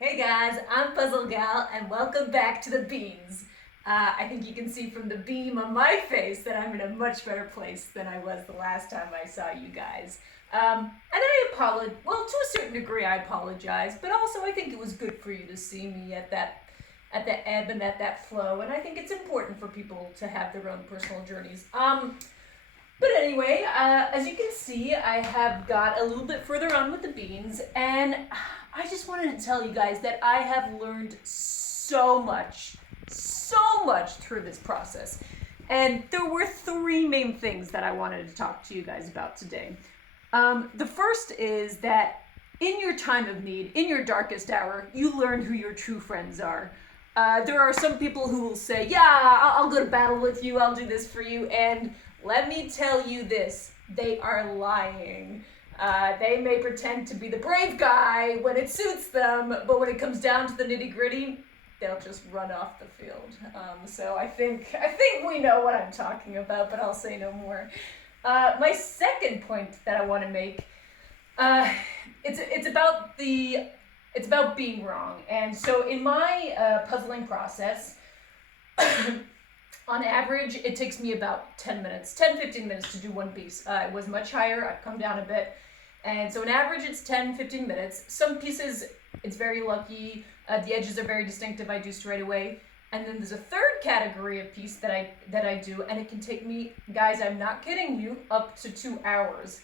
Hey guys, I'm Puzzle Gal, and welcome back to the Beans. I think you can see from the beam on my face that I'm in a much better place than I was the last time I saw you guys. And I apologize. Well, to a certain degree, I apologize, but also I think it was good for you to see me at the ebb and at that flow, and I think it's important for people to have their own personal journeys. But anyway, as you can see, I have got a little bit further on with the beans, and I just wanted to tell you guys that I have learned so much through this process. And there were three main things that I wanted to talk to you guys about today. The first is that in your time of need, in your darkest hour, you learn who your true friends are. There are some people who will say, yeah, I'll go to battle with you, I'll do this for you, and let me tell you this, they are lying. They may pretend to be the brave guy when it suits them, but when it comes down to the nitty gritty, they'll just run off the field. So I think we know what I'm talking about, but I'll say no more. My second point that I want to make, it's about being wrong. And so in my puzzling process, on average, it takes me about 10 15 minutes to do one piece. It was much higher, I've come down a bit. And so on average, it's 10, 15 minutes. Some pieces, it's very lucky. The edges are very distinctive, I do straight away. And then there's a third category of piece that I do, and it can take me, guys, I'm not kidding you, up to 2 hours.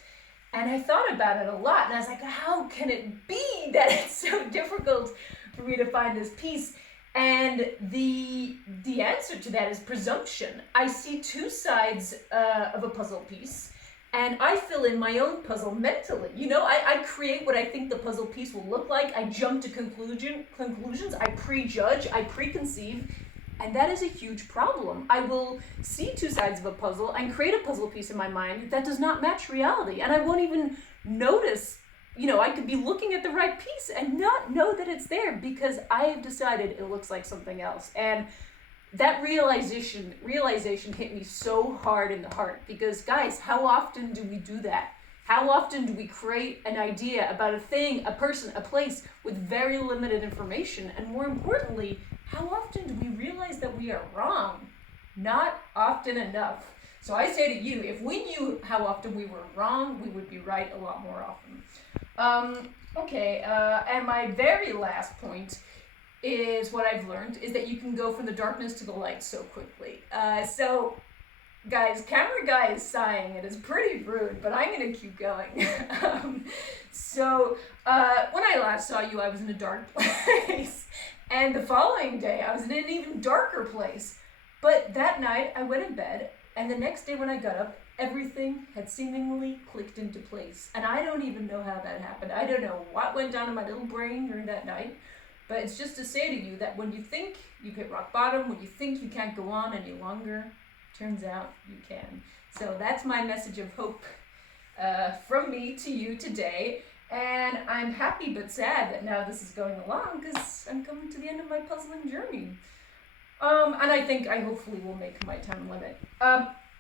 And I thought about it a lot, and I was like, how can it be that it's so difficult for me to find this piece? And the answer to that is presumption. I see two sides of a puzzle piece, and I fill in my own puzzle mentally. You know, I create what I think the puzzle piece will look like. I jump to conclusions. I prejudge. I preconceive. And that is a huge problem. I will see two sides of a puzzle and create a puzzle piece in my mind that does not match reality. And I won't even notice. You know, I could be looking at the right piece and not know that it's there because I have decided it looks like something else. And that realization hit me so hard in the heart because, guys, how often do we do that? How often do we create an idea about a thing, a person, a place with very limited information? And more importantly, how often do we realize that we are wrong? Not often enough. So I say to you, if we knew how often we were wrong, we would be right a lot more often. And my very last point is what I've learned is that you can go from the darkness to the light so quickly. So, guys, camera guy is sighing. It is pretty rude, but I'm going to keep going. When I last saw you, I was in a dark place. And the following day, I was in an even darker place. But that night, I went in bed, and the next day when I got up, everything had seemingly clicked into place. And I don't even know how that happened. I don't know what went down in my little brain during that night. But it's just to say to you that when you think you've hit rock bottom, when you think you can't go on any longer, turns out you can. So that's my message of hope from me to you today. And I'm happy but sad that now this is going along because I'm coming to the end of my puzzling journey. And I hopefully will make my time limit.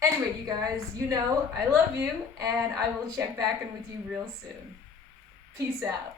Anyway, you guys, you know, I love you, and I will check back in with you real soon. Peace out.